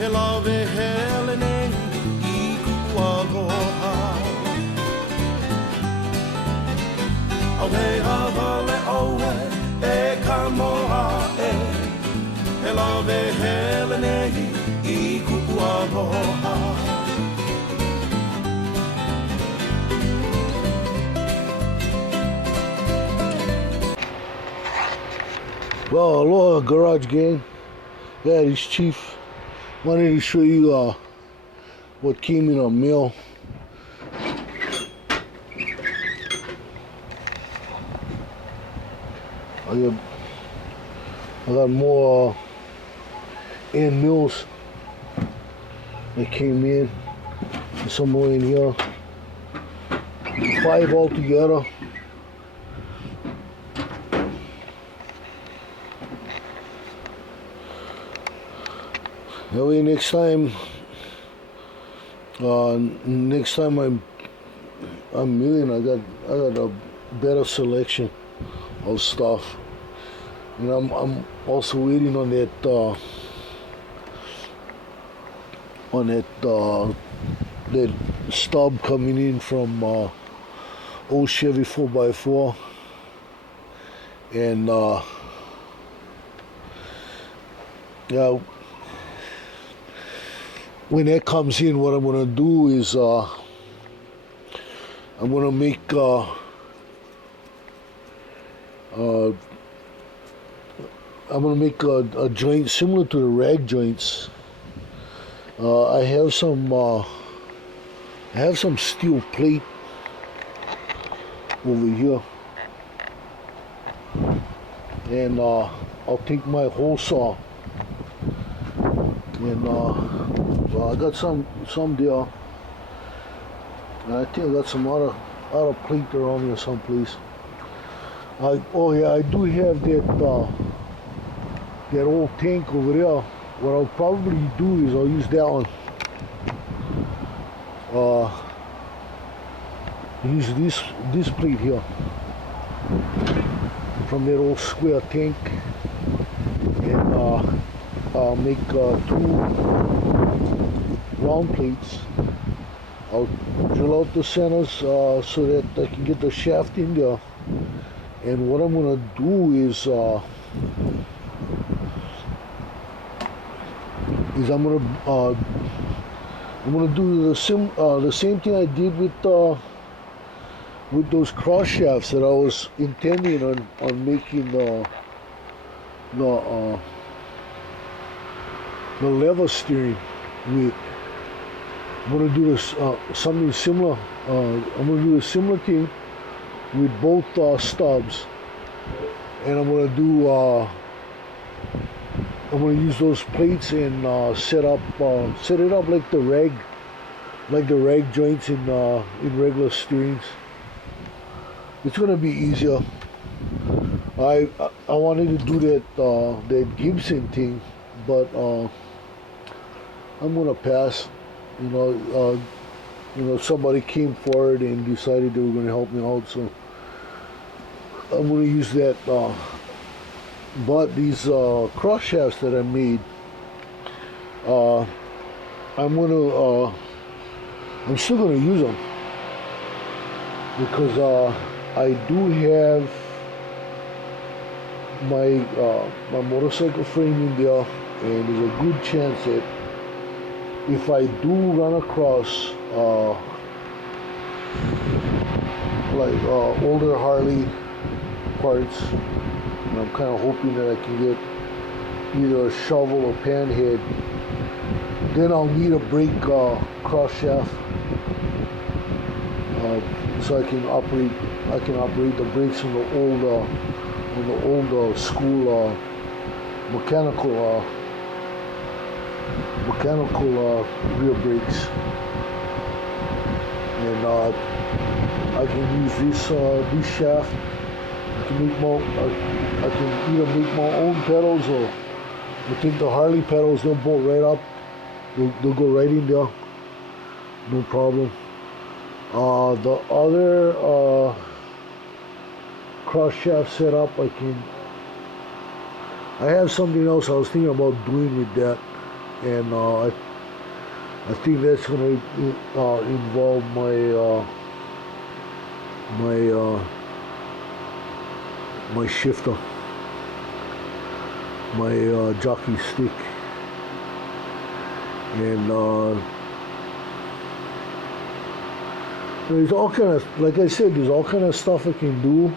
He love hele nei I kualoha Au hei hawale oe e ka moa e He love hele nei I kualoha Well, aloha garage gang. Yeah, this Chief. Wanted to show you what came in our mail. I got more end mills that came in. Some more in here. 5 altogether. Anyway, next time I'm milling, I got a better selection of stuff, and I'm also waiting on that stub coming in from old Chevy 4x4, and yeah. When that comes in, what I'm gonna do is I'm gonna make a joint similar to the rag joints. I have some steel plate over here, and I'll take my hole saw and I got some there, and I think I got some other plate around here someplace. Oh yeah, I do have that old tank over there. What I'll probably do is I'll use that one. Use this plate here from that old square tank, and I'll make 2 round plates. I'll drill out the centers so that I can get the shaft in there. And what I'm gonna do is I'm gonna do the same thing I did with those cross shafts that I was intending on making the lever steering with. I'm gonna do this something similar. I'm gonna do a similar thing with both stubs, and I'm gonna use those plates and set it up like the rag joints in regular steerings. It's gonna be easier. I wanted to do that Gibson thing, but I'm gonna pass. You know, somebody came forward and decided they were going to help me out, so I'm going to use that. But these cross shafts that I made, I'm still going to use them, because I do have my motorcycle frame in there, and there's a good chance that if I do run across older Harley parts, and I'm kind of hoping that I can get either a shovel or panhead, then I'll need a brake cross shaft, so I can operate the brakes on the old school mechanical rear brakes, and I can use this shaft. I can either make my own pedals, or I think the Harley pedals, they'll bolt right up. They'll go right in there, no problem. The other cross shaft setup, I have something else I was thinking about doing with that. and I think that's gonna involve my shifter, my jockey stick, and there's all kind of, like I said, there's all kind of stuff I can do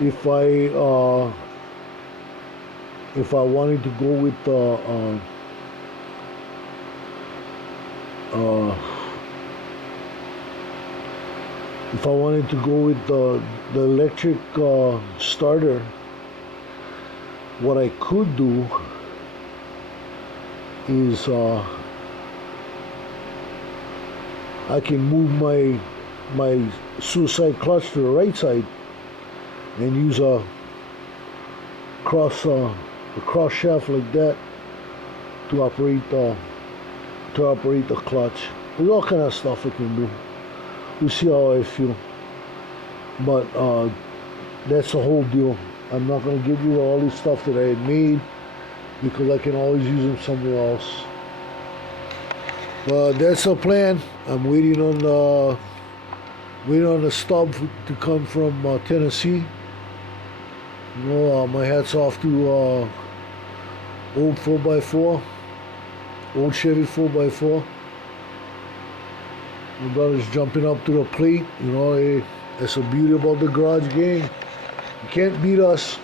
if I wanted to go with if I wanted to go with the electric starter. What I could do is I can move my suicide clutch to the right side and use a cross shaft like that to operate the clutch. There's all kind of stuff I can do. We'll see how I feel. But that's the whole deal. I'm not going to give you all this stuff that I had made because I can always use them somewhere else. But that's the plan. I'm waiting on the stub to come from Tennessee. You know, my hat's off to old 4x4, old Chevy 4x4. My brother's jumping up to the plate. You know, that's the beauty about the garage gang. You can't beat us.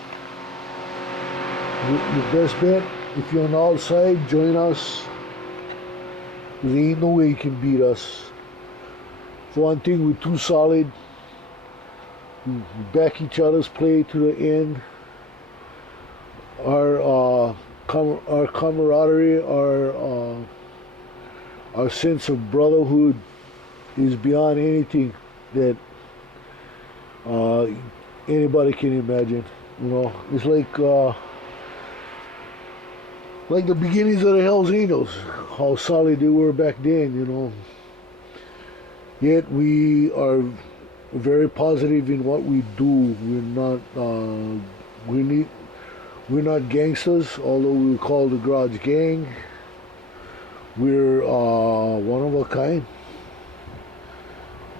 Your best bet, if you're on the outside, join us. There ain't no way you can beat us. For one thing, we're too solid. We back each other's play to the end. Our camaraderie, our sense of brotherhood is beyond anything that anybody can imagine. You know, it's like the beginnings of the Hells Angels, how solid they were back then. You know, yet we are very positive in what we do. We're not gangsters, although we call the garage gang. We're one of a kind.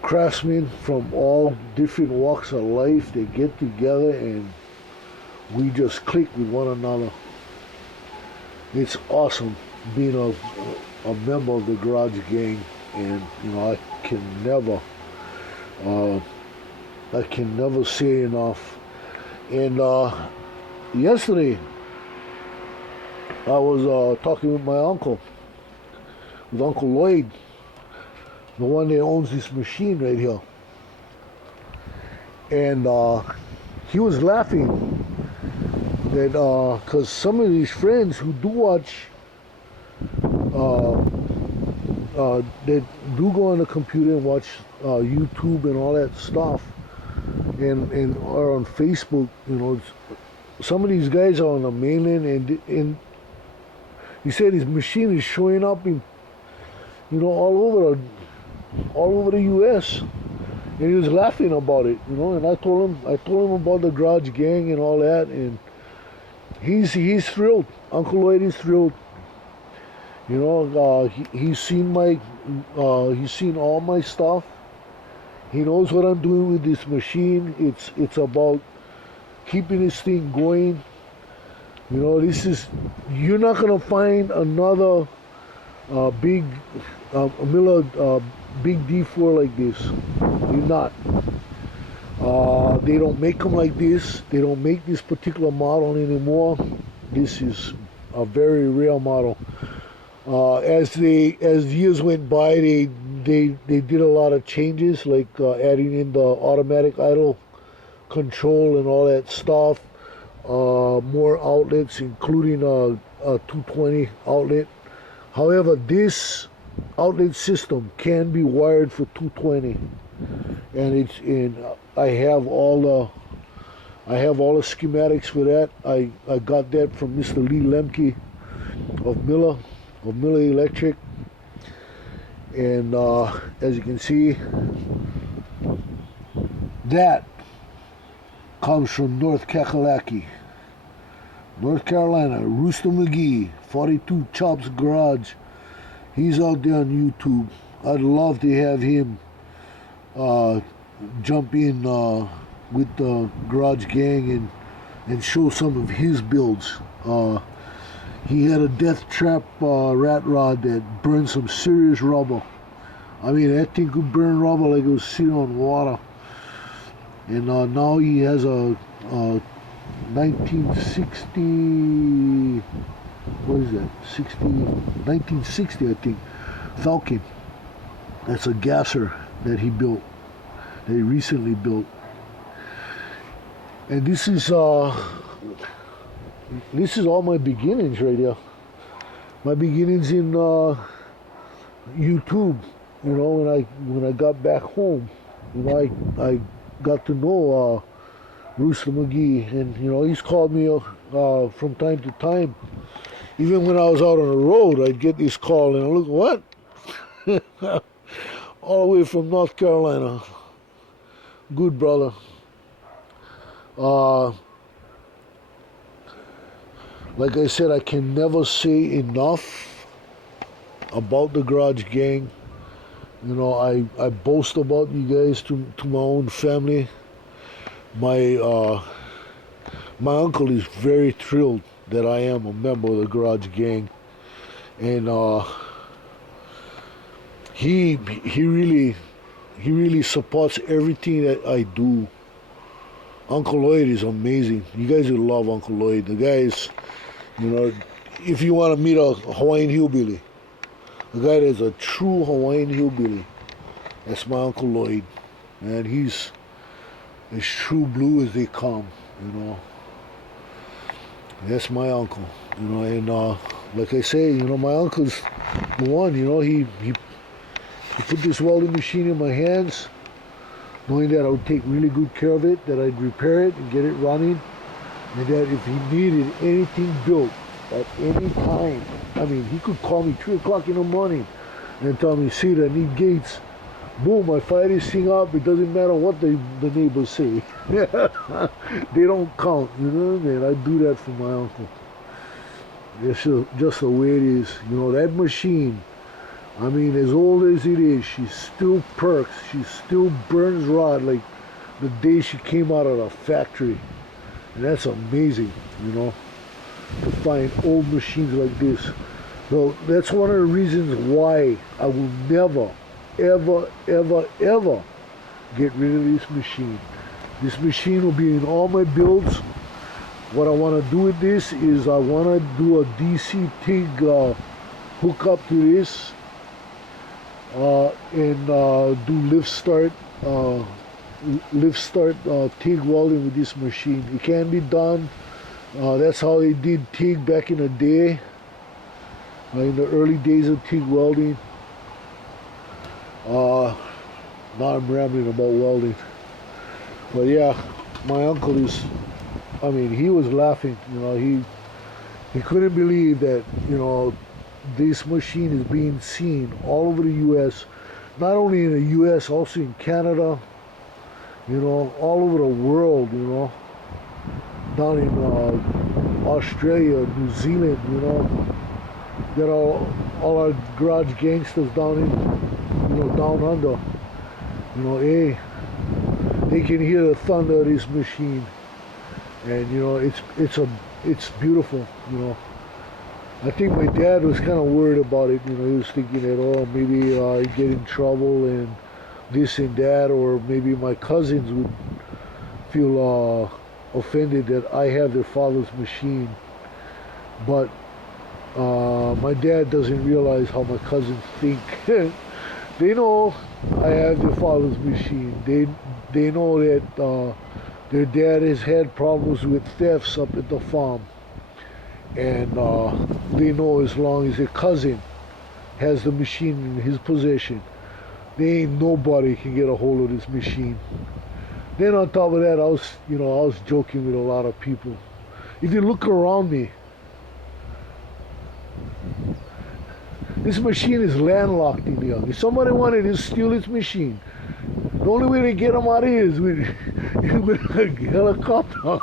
Craftsmen from all different walks of life, they get together and we just click with one another. It's awesome being a member of the garage gang, and you know, I can never say enough. And yesterday I was talking with my uncle, with Uncle Lloyd, the one that owns this machine right here, and he was laughing that because some of these friends who do watch, that do go on the computer and watch YouTube and all that stuff, and are on Facebook, you know, some of these guys are on the mainland, and he said his machine is showing up in, you know, all over the U.S. and he was laughing about it, you know. And I told him about the garage gang and all that, and he's thrilled. Uncle Lloyd is thrilled. You know, he's seen all my stuff. He knows what I'm doing with this machine. It's about keeping this thing going. You know, you're not gonna find another big Miller big D4 like this. You're not. They don't make them like this. They don't make this particular model anymore. This is a very rare model. As years went by, they did a lot of changes, like adding in the automatic idle control and all that stuff. More outlets, including a 220 outlet. However, this outlet system can be wired for 220, and I have all the schematics for that. I got that from Mr. Lee Lemke of Miller Electric, and as you can see, that comes from North Kakalaki, North Carolina, Rooster McGee, 42 Chops Garage. He's out there on YouTube. I'd love to have him jump in with the Garage Gang and show some of his builds. He had a death trap rat rod that burned some serious rubber. I mean, that thing could burn rubber like it was sitting on water. And now he has a 1960, what is that? 1960, I think, Falcon. That's a gasser that he built, that he recently built. And this is all my beginnings right here. My beginnings in YouTube. You know, when I got back home, you know, I got to know Rooster McGee, and you know, he's called me from time to time. Even when I was out on the road, I'd get this call, and I look, what? All the way from North Carolina. Good brother. Like I said, I can never say enough about the Garage Gang. You know, I boast about you guys to my own family. My uncle is very thrilled that I am a member of the Garage Gang, and he really supports everything that I do. Uncle Lloyd is amazing. You guys will love Uncle Lloyd. The guy is, you know, if you want to meet a Hawaiian hillbilly, a guy that's a true Hawaiian hillbilly, that's my Uncle Lloyd. And he's as true blue as they come, you know. That's my uncle, you know. And like I say, you know, my uncle's the one, you know, he put this welding machine in my hands, knowing that I would take really good care of it, that I'd repair it and get it running, and that if he needed anything built at any time, I mean, he could call me 3 o'clock in the morning and tell me, see, I need gates. Boom, I fire this thing up. It doesn't matter what the neighbors say. They don't count, you know what I mean? I do that for my uncle. It's just the way it is. You know, that machine, I mean, as old as it is, she still perks. She still burns rod like the day she came out of the factory. And that's amazing, you know, to find old machines like this. So that's one of the reasons why I will never, ever, ever, ever get rid of this machine. This machine will be in all my builds. What I want to do with this is I want to do a DC TIG hook up to this and do lift start TIG welding with this machine. It can be done. That's how they did TIG back in the day, in the early days of TIG welding. Now I'm rambling about welding. But yeah, my uncle is, I mean, he was laughing, you know, he couldn't believe that, you know, this machine is being seen all over the U.S., not only in the U.S., also in Canada, you know, all over the world, you know, down in Australia, New Zealand, you know, get all our garage gangsters down in, you know, down under, you know, hey, they can hear the thunder of this machine, and you know, it's beautiful, you know. I think my dad was kind of worried about it, you know. He was thinking that, oh, maybe I'd get in trouble and this and that, or maybe my cousins would feel offended that I have their father's machine. But my dad doesn't realize how my cousins think. They know I have their father's machine. They know that their dad has had problems with thefts up at the farm. And they know as long as their cousin has the machine in his possession, they ain't nobody can get a hold of this machine. Then on top of that, I was joking with a lot of people. If you look around me, this machine is landlocked in here. If somebody wanted to steal this machine, the only way to get them out of here is with a helicopter.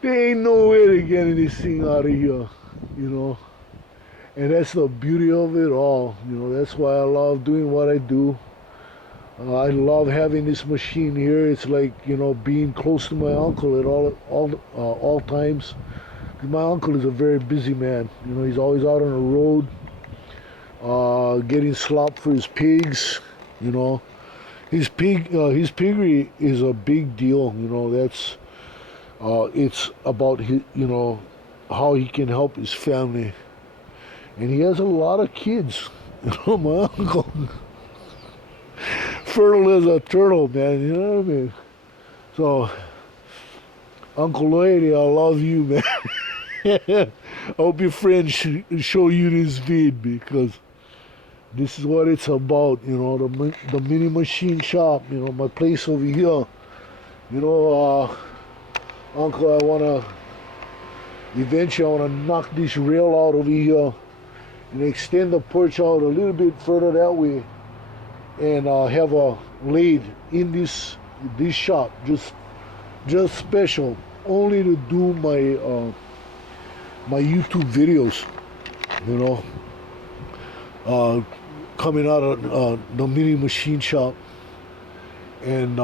There ain't no way to get this thing out of here, you know. And that's the beauty of it all, you know. That's why I love doing what I do. I love having this machine here. It's like, you know, being close to my uncle at all times. My uncle is a very busy man. You know, he's always out on the road, getting slop for his pigs. You know, his piggery is a big deal. You know, that's it's about his, you know, how he can help his family, and he has a lot of kids. You know, my uncle, fertile as a turtle, man. You know what I mean? So, Uncle Lloyd, I love you, man. I hope your friends show you this vid, because this is what it's about, you know, the mini machine shop, you know, my place over here. You know, Uncle, eventually I want to knock this rail out over here and extend the porch out a little bit further that way, and have a lathe in this shop, just special, only to do my my YouTube videos, you know, coming out of the mini machine shop. And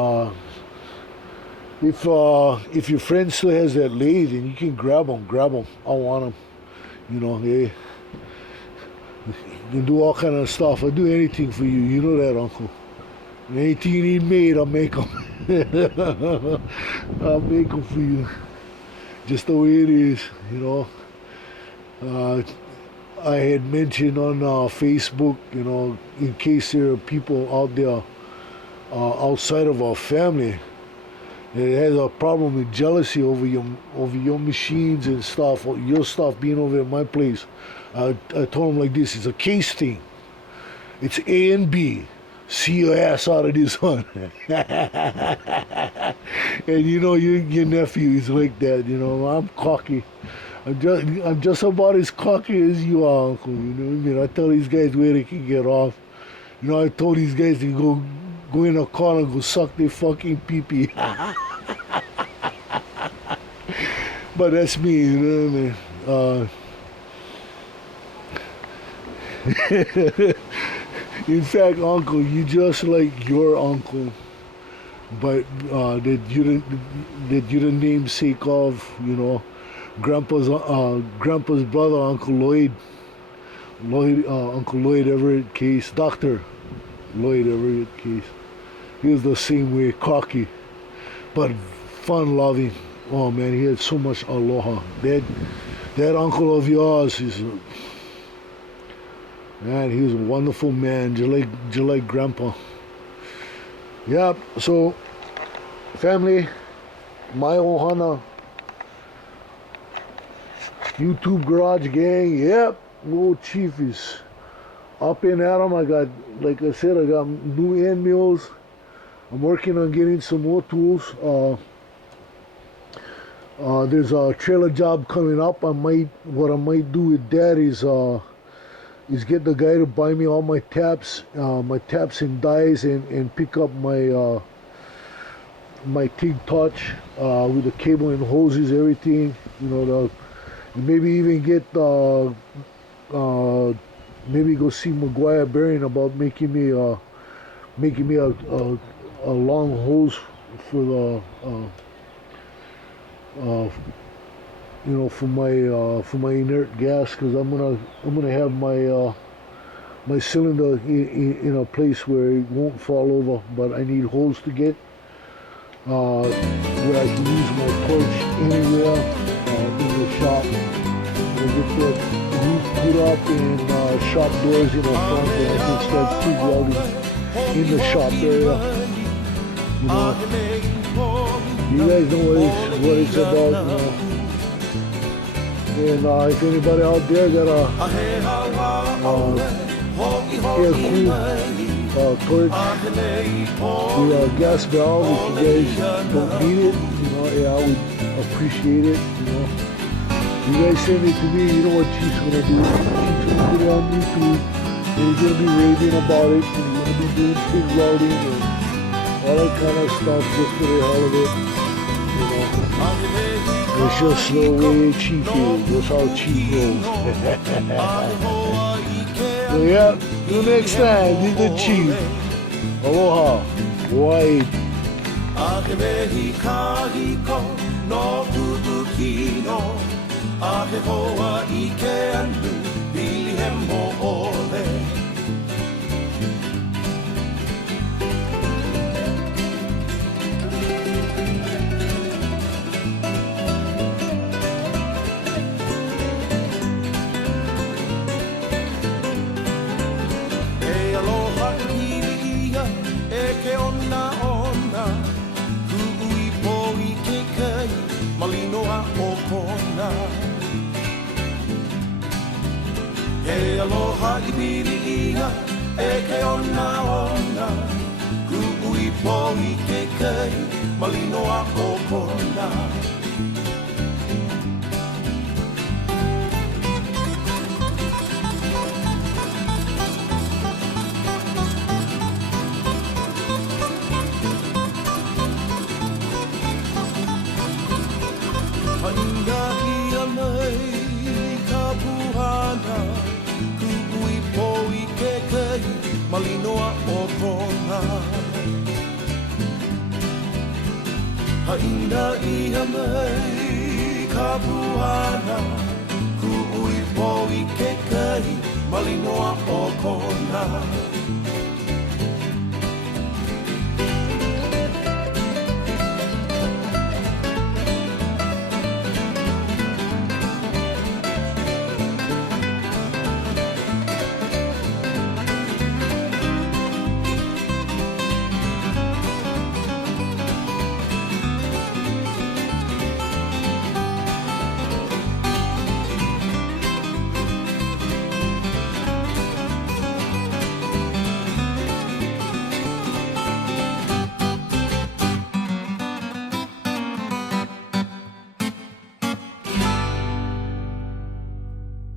if your friend still has that lathe, and you can grab them. I want them. You know, you can do all kind of stuff. I'll do anything for you. You know that, Uncle. And anything you need made, I'll make them. I'll make them for you, just the way it is, you know. I had mentioned on Facebook, you know, in case there are people out there outside of our family that has a problem with jealousy over your machines and stuff, or your stuff being over at my place. I told them like this: it's a case thing. It's A and B. See your ass out of this one. And you know, your nephew is like that. You know, I'm cocky. I'm just about as cocky as you are, Uncle. You know what I mean? I tell these guys where they can get off. You know, I told these guys to go in a car and go suck their fucking pee-pee. But that's me, you know what I mean? In fact, Uncle, you just like your uncle, but that you're the namesake of, you know, Grandpa's brother, Uncle Lloyd, Uncle Lloyd Everett Case, Dr. Lloyd Everett Case. He was the same way, cocky, but fun-loving. Oh man, he had so much aloha. That uncle of yours is, man, he was a wonderful man, just like Grandpa. Yep. So, family, my ohana. YouTube Garage Gang, yep, Little Chief is up and at 'em. I got, like I said, I got new end mills. I'm working on getting some more tools. There's a trailer job coming up. What I might do with that is get the guy to buy me all my taps and dies, and pick up my my TIG touch with the cable and hoses, everything. You know, maybe even get maybe go see McGuire Bearing about making me a long hose for the you know, for my inert gas, because I'm gonna have my my cylinder in a place where it won't fall over, but I need holes to get where I can use my torch anywhere in the shop. I get that roof put up and shop doors in the front, and I can start TIG welding in the shop area. You know, you guys know what it's about, you know. And if anybody out there got a air-cooled torch with a gas valve, if you guys don't need it, you know, yeah, I would appreciate it, you know. You guys send it to me, you know what Chief's gonna do. Chief's gonna put it on YouTube, and he's gonna be raving about it, and he's gonna be doing TIG welding and all that kind of stuff just for the hell of it. It's just the way Chief is. That's how Chief rolls. So yeah, till next time, this is the Chief. Aloha, Hawaii. Akewehi kahiko no pupukino Ake hoa I ke anu Pili he mo ole E aloha pili ia E ke ona ona Malino a okona He aloha I pili ia E ke ona ona Ku'ui po I ke kai Malino a okona Haina ia mai ka puhana Ku'ui po I ke kai Malino a okona Haina ia mai ka puhana Ku'ui po I ke kai Malino a okona